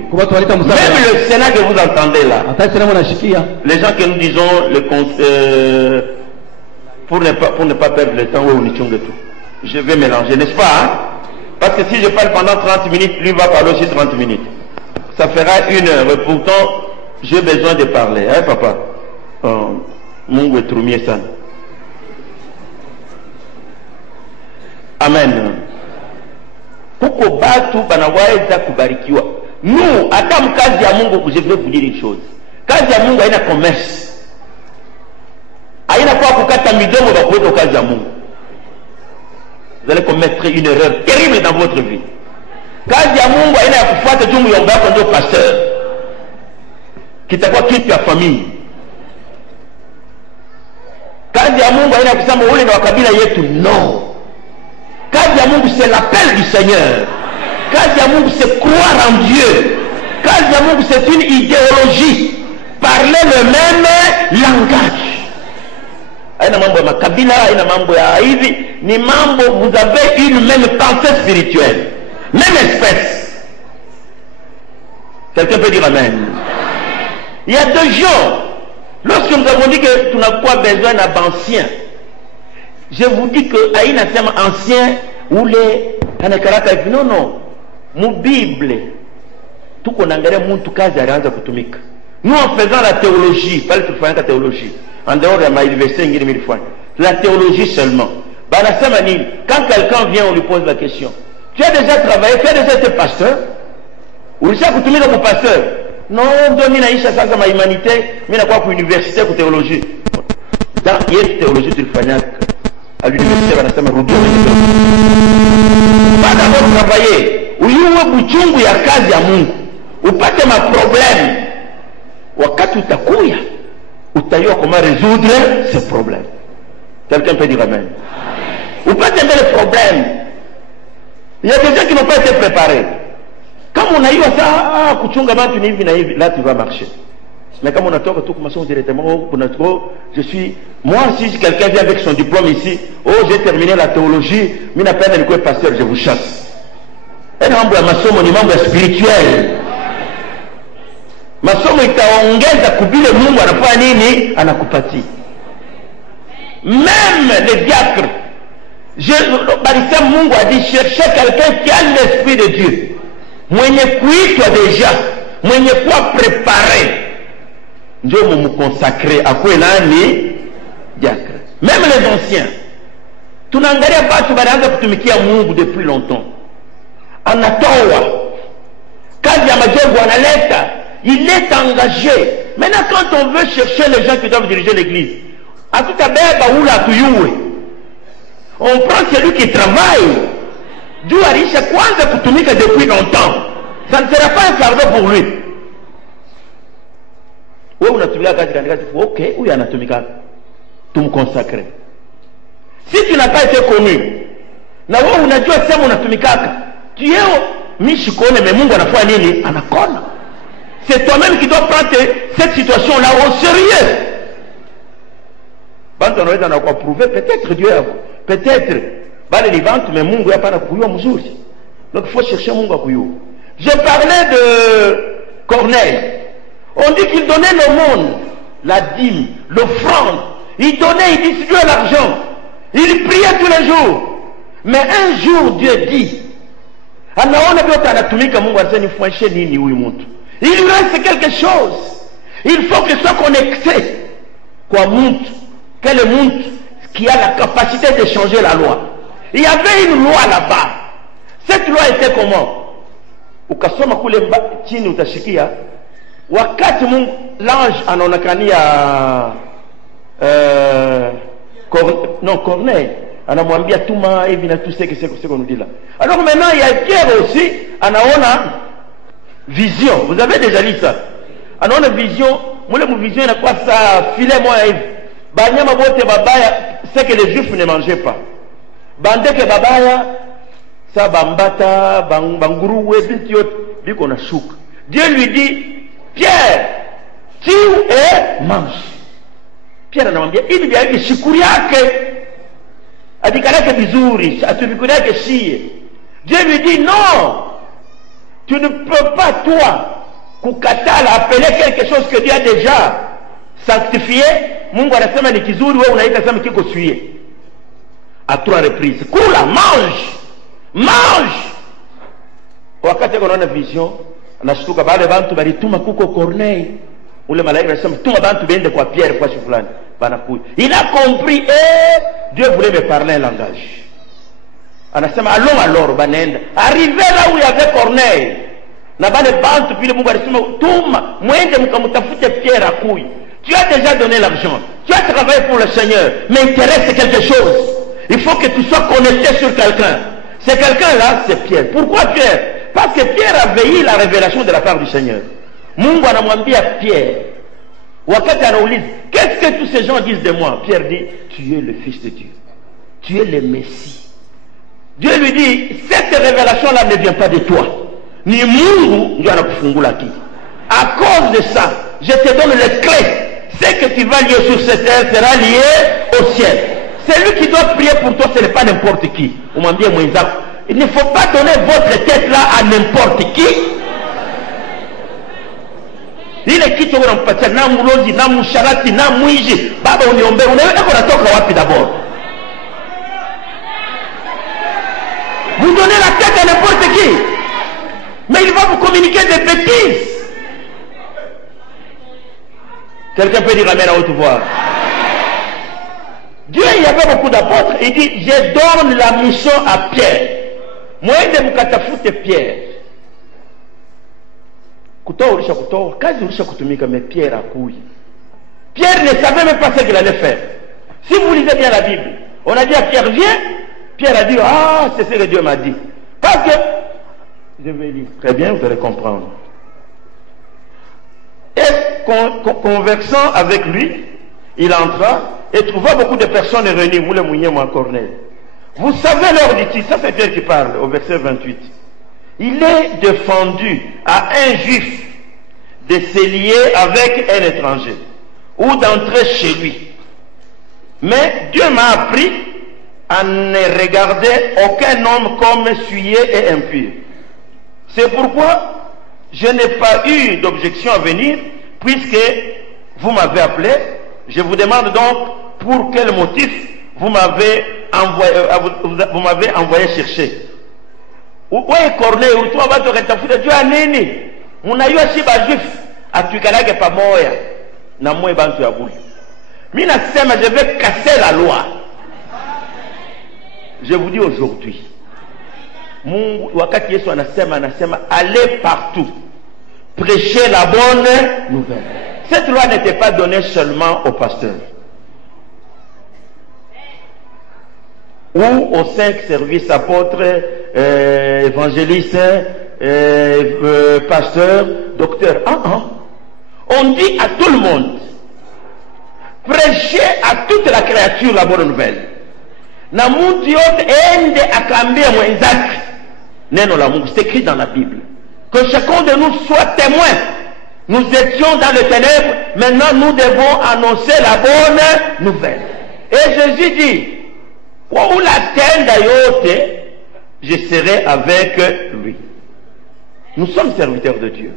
Même le Sénat que vous entendez là, les gens que nous disons pour ne pas perdre le temps, je vais mélanger, n'est-ce pas hein? Parce que si je parle pendant 30 minutes, lui va parler aussi 30 minutes. Ça fera 1 heure. Pourtant, j'ai besoin de parler. Hein, papa? Mungu etrumie sana. Amen. Kuko batu banaweza kubarikiwa. Nous, Adam kazi ya Mungu, je vais vous dire une chose. Kazi ya Mungu haina commerce. Haina kwa kukata midomo ba kuweka kazi ya Mungu. Vous allez commettre une erreur terrible dans votre vie. Kazi ya Mungu haina ya kufuata tu muyomba yako ndio pasteur. Kitakuwa kitu ya familia. Kazi ya Mungu haina kusema ule ni wa kabila yetu, non. Kazi ya Mungu c'est l'appel du Seigneur. Kazi ya Mungu c'est croire en Dieu. Kazi ya Mungu c'est une idéologie. Parler le même langage. Haina mambo ya makabila, haina mambo ya hivi, ni mambo, vous avez une même pensée spirituelle, même espèce. Quelqu'un peut dire amen? Il y a 2 gens, lorsque nous avons dit que tu n'as pas besoin d'anciens, je vous dis que haina sema ancien ou les anakaraka hivi, non, mu Bible tuko naangalia mtu kazi alianza kutumika. Nous en faisant la théologie, pas le tufanya la théologie. En dehors de ma université, la théologie seulement. Quand quelqu'un vient, on lui pose la question. Tu as déjà travaillé, tu as déjà été pasteur? Ou tu as été comme pasteur? Non, domine Aïcha, ça c'est ma humanité, mais n'a pas pour université pour théologie. Dans la théologie, tu le fais à l'université, on a fait pas d'abord travailler. Ou you veux buchungu ya kazi ya Mungu. Ou pas de ma problème. Wakati utakuya. Utayo comment résoudre ce problème. Quelqu'un peut dire amen? Ou pas t'aimer le problème. Il y a des gens qui n'ont pas été préparés. Comme on a eu ça, là tu vas marcher. Mais comme on a tout commencé directement, moi si quelqu'un vient avec son diplôme ici, j'ai terminé la théologie, mais n'a pas de pasteur, je vous chasse. Un membre masomo ni membre spirituel. Masomo itaongeza kubile Mungu anafanya nini? Anakupatia. Même les diacres, Mungu a dit chercher quelqu'un qui a l'esprit de Dieu. Mwenye kuitwa déjà, mwenye kuwa préparé. Ndio mu consacrer à quoi nani? Diacre. Même les anciens. Tunaangalia batu banaanza kutumikia Mungu depuis longtemps. Anatoa. Kazi ya majengo analeta. Il est engagé. Maintenant, quand on veut chercher les gens qui doivent diriger l'église, on prend celui qui travaille. Dieu a dit, c'est quoi ça pour tenir depuis longtemps? Ça ne sera pas un fardeau pour lui. Oui, on a trouvé la case, ok, oui, on a trouvé la case. Tu me consacres. Si tu n'as pas été connu, tu es Michikone, mais Mungu anafua nini? Anakona. C'est toi-même qui dois prendre cette situation-là au sérieux. Quand on a encore prouvé, peut-être Dieu, peut-être, mais Mungu n'a pas la couillon, donc il faut chercher Mungu à couillon. Je parlais de Corneille. On dit qu'il donnait le monde, la dîme, l'offrande. Il donnait, il distribuait l'argent. Il priait tous les jours. Mais un jour, Dieu dit, il lui reste quelque chose. Il faut que soit connecté. Quoi monte? Quel monde qui a la capacité de changer la loi? Il y avait une loi là-bas. Cette loi était comment? Ukasoma kule chini utashikia. Wakati l'ange anonekania Corneille anamwambia tuma hivi na tout ce qu'on nous dit là. Alors maintenant il y a Pierre aussi anaona vision. Vous avez déjà lu ça? Anaona vision, mule vision inakuwa ça filet moja hivi. Banyama bote babaya, c'est que les juifs ne mangeaient pas. Bandeke babaya, ça bambata, banguruwe, bintiot, biko na chouk. Dieu lui dit, Pierre, tue et mange. Pierre anamwambia, hivi vya hivi shikuri yake. Adikalake vizuri, atubikuri yake shie. Dieu lui dit, non. Tu ne peux pas, toi, kukatala, appeler quelque chose que Dieu a déjà sanctifié. Mungu anasema ni kizuri, wewe unaita sema kiko suie. À 3 reprises. Kula, mange! Mange! Wakati unaona vision, anashtuka baada bantu balituma kuko Corneille. Ule malaika anasema tuma bantu bende kwa Pierre kwa fulani. Banakuja. Il a compris et Dieu voulait me parler un langage. Anasema allons alors banenda. Arrivé là où il y avait Corneille. Na bale bantu pile Mungu alisema tuma mwende mkamtafute Pierre akuye. Tu as déjà donné l'argent. Tu as travaillé pour le Seigneur, mais intéresse quelque chose. Il faut que tu sois connecté sur quelqu'un. C'est quelqu'un-là, c'est Pierre. Pourquoi Pierre? Parce que Pierre a veillé la révélation de la part du Seigneur. Mungu anamwambia Pierre, wakati anauliza, qu'est-ce que tous ces gens disent de moi? Pierre dit, tu es le Fils de Dieu. Tu es le Messie. Dieu lui dit, cette révélation-là ne vient pas de toi. Ni Mungu ndio anakufungula ki. À cause de ça, je te donne les clés. Ce que tu vas lier sur cette terre sera lié au ciel. Celui qui doit prier pour toi, ce n'est pas n'importe qui. Il ne faut pas donner votre tête là à n'importe qui. Il est qui tu vas m'empatia na mulozi na musharati na muiji baba uniombe unaweza kunatoka wapi d'abord? Vous donnez la tête à n'importe qui, mais il va vous communiquer des bêtises. Quelqu'un peut dire amen à haute voix. Dieu, il y avait beaucoup d'apôtres. Il dit, je donne la mission à Pierre. Moi, je me cataphulte Pierre. Mais Pierre a couillé. Pierre ne savait même pas ce qu'il allait faire. Si vous lisez bien la Bible, on a dit à Pierre, viens. Pierre a dit, ah, c'est ce que Dieu m'a dit. Parce que, je vais lire très bien, vous allez comprendre. Et conversant avec lui, il entra et trouva beaucoup de personnes réunies. Vous le mouillez, moi, Corneille. Vous savez l'heure dit-il, ça c'est Pierre qui parle au verset 28. Il est défendu à un juif de se lier avec un étranger ou d'entrer chez lui. Mais Dieu m'a appris à ne regarder aucun homme comme souillé et impur. C'est pourquoi je n'ai pas eu d'objection à venir, puisque vous m'avez appelé. Je vous demande donc pour quel motif vous m'avez envoyé chercher. Oui, Corneille, toi vas te retafuta Dieu a nini? Munayua si ba juif atukalage pamoja na mwe bantu ya buli. Mimi nasema je vais casser la loi. Je vous dis aujourd'hui, Mungu wakati Yesu anasema allez partout, prêchez la bonne nouvelle. Cette loi n'était pas donnée seulement aux pasteurs ou aux 5 services apôtres, évangélistes, pasteurs, docteurs. On dit à tout le monde, prêchez à toute la créature la bonne nouvelle. Na mtu yote ende akambia mwenzake neno la Mungu. C'est écrit dans la Bible. Que chacun de nous soit témoin. Nous étions dans les ténèbres, maintenant nous devons annoncer la bonne nouvelle. Et Jésus dit, où la tenda yote, je serai avec lui. Nous sommes serviteurs de Dieu.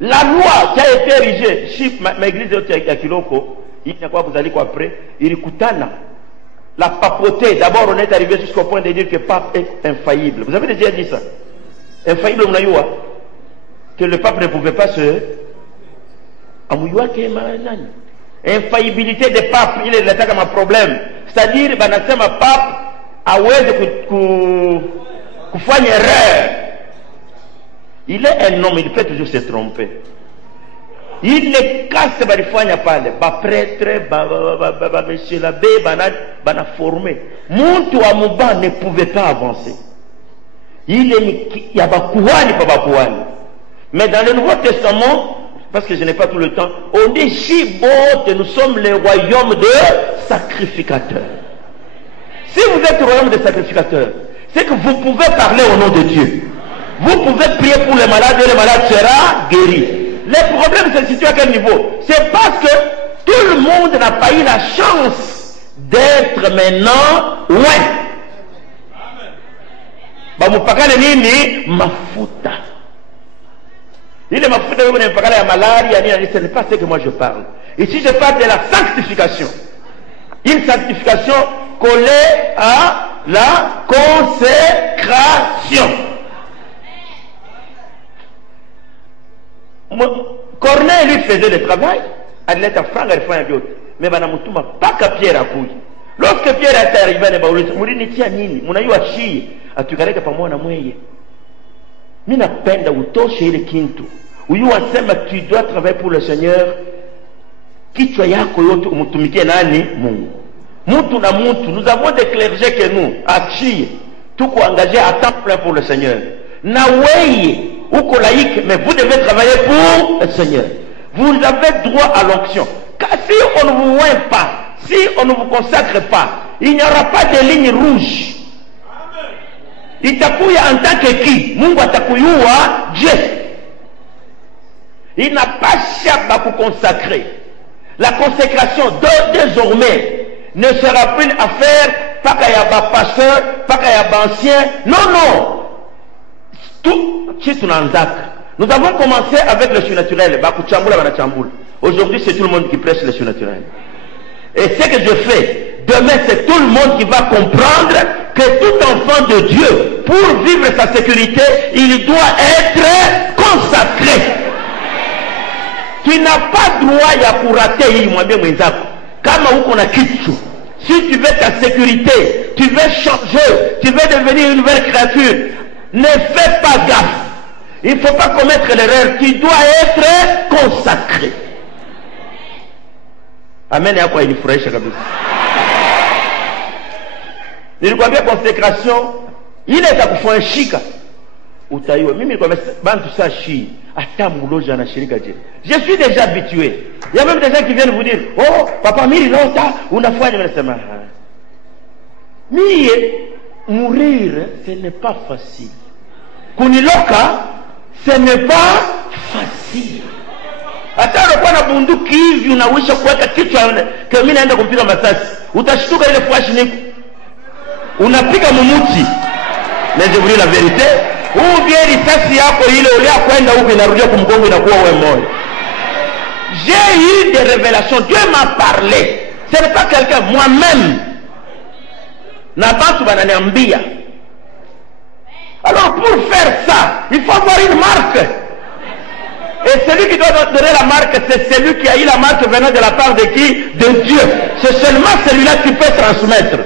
La loi qui a été érigée, si ma église ya Kiloko, il n'y a quoi vous allez quoi après, il écoutana. La papauté, d'abord on est arrivé jusqu'au point de dire que le pape est infaillible. Vous avez déjà dit ça? Infaillible, que le pape ne pouvait pas se... Infaillibilité des papes, il est l'attaque à un problème. C'est-à-dire, il pape a faire une erreur. Il est un homme, il peut toujours se tromper. Il ne casse pas les fois, il n'y a pas de prêtre, monsieur l'abbé, il a formé. Montou Amouba ne pouvait pas avancer. Il y a Bakouani, pas Bakouani. Mais dans le Nouveau Testament, parce que je n'ai pas tout le temps, on dit Chibote, nous sommes le royaume de sacrificateurs. Si vous êtes le royaume de sacrificateurs, c'est que vous pouvez parler au nom de Dieu. Vous pouvez prier pour les malades et le malade sera guéri. Le problème se situe à quel niveau? C'est parce que tout le monde n'a pas eu la chance d'être maintenant loin. bamupakale nini? Mafuta. Il est mafuta ya malaria, ce n'est pas ce que moi je parle. Ici je parle de la sanctification. Une sanctification collée à la consécration. Corneille lui faisait le travail, il était franc, il faisait bien. Mais banamutuma pas que Pierre a couillé. Lorsque Pierre est arrivé, il a dit, Mourini tia nini, munayu ashi, atukareka pamoja na mweye. Mimi napenda utoshe ile kintu. Uyu wasema tu dois travailler pour le Seigneur. Kichwa yako yote umutumikie nani? Mungu. Mutu na mutu, nous avons des clergés que nous, achi, tout engagé à temps plein pour le Seigneur. Na weye, uko laïque, mais vous devez travailler pour le Seigneur. Vous avez droit à l'onction. Car si on ne vous voit pas, si on ne vous consacre pas, il n'y aura pas de ligne rouge. Itakuya en tant que qui? Mungu atakuyua Dieu. Il n'a pas chapa pour consacrer. La consécration désormais ne sera plus une affaire pas qu'il y a un pasteur, pas qu'il y a un ancien. Non, non. Tout, nous avons commencé avec le surnaturel. Aujourd'hui, c'est tout le monde qui prêche le surnaturel. Et ce que je fais, demain, c'est tout le monde qui va comprendre que tout enfant de Dieu, pour vivre sa sécurité, il doit être consacré. Tu n'as pas droit à pour rater kama uko na kitu. Si tu veux ta sécurité, tu veux changer, tu veux devenir une nouvelle créature, ne fais pas gaffe. Il ne faut pas commettre l'erreur. Tu dois être consacré. Amen. Ya kwa ilifurahisha kabisa. Nilikwambia consécration ile itakufanyika utaiwa. Mimi nilikwambia bantu saa shi hata muloja na shirika je. Je suis déjà habitué. Il y a même des gens qui viennent vous dire, "Oh, papa mimi lota unafanya." Nasema, "Mie mourir ce n'est pas facile. Kuniloka ce n'est pas facile." Hata unakuwa na bunduki hivi unawisha kuweka kichwa kama mimi naenda kumpiga masasi. Utashtuka ile flash niko. Unapiga mumuti. Mais je vous dis la vérité, ou bien risasi yako ile ulia kwenda huko inarudia kumgongo inakuwa wewe moyo. J'ai eu des révélations, Dieu m'a parlé. Ce n'est pas quelqu'un, moi-même. Na batu bananiambia. Alors pour faire ça, il faut avoir une marque. Et celui qui doit donner la marque, c'est celui qui a eu la marque venant de la part de qui? De Dieu. C'est seulement celui-là qui peut transmettre.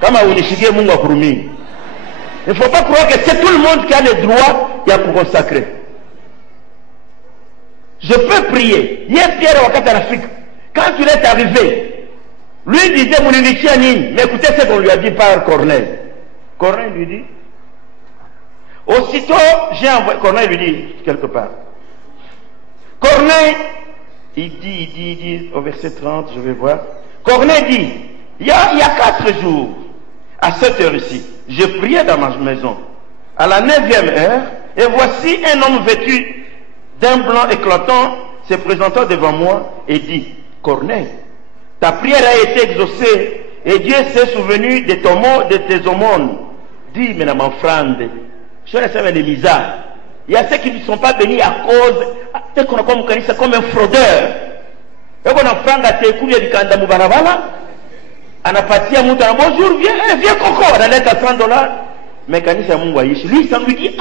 Kama unishikie Mungu akurumie. Il ne faut pas croire que c'est tout le monde qui a le droit de se consacrer. Je peux prier. Hier, Pierre wakati en Afrique, quand il est arrivé, lui disait, mon Nini, mais écoutez ce qu'on lui a dit par Corneille. Corneille lui dit, aussitôt, j'ai envoyé, Corneille lui dit, quelque part. Corneille, il dit, au verset 30, je vais voir. Corneille dit, il y a 4 jours, à cette heure ici, je priais dans ma maison, à la 9e heure, et voici un homme vêtu d'un blanc éclatant se présentant devant moi et dit, Corneille, ta prière a été exaucée et Dieu s'est souvenu de tes aumônes. Dis, mais mon frère, je ne sais pas les misères. Il y a ceux qui ne sont pas bénis à cause, peut-être qu'on a comme un fraudeur. Et qu'on a frère à tes couilles du Kanda Moubarabala, on a parti à Mouta, bonjour, viens, coco, on a l'aide à $100. Mais quand il s'est lui, ça lui dit,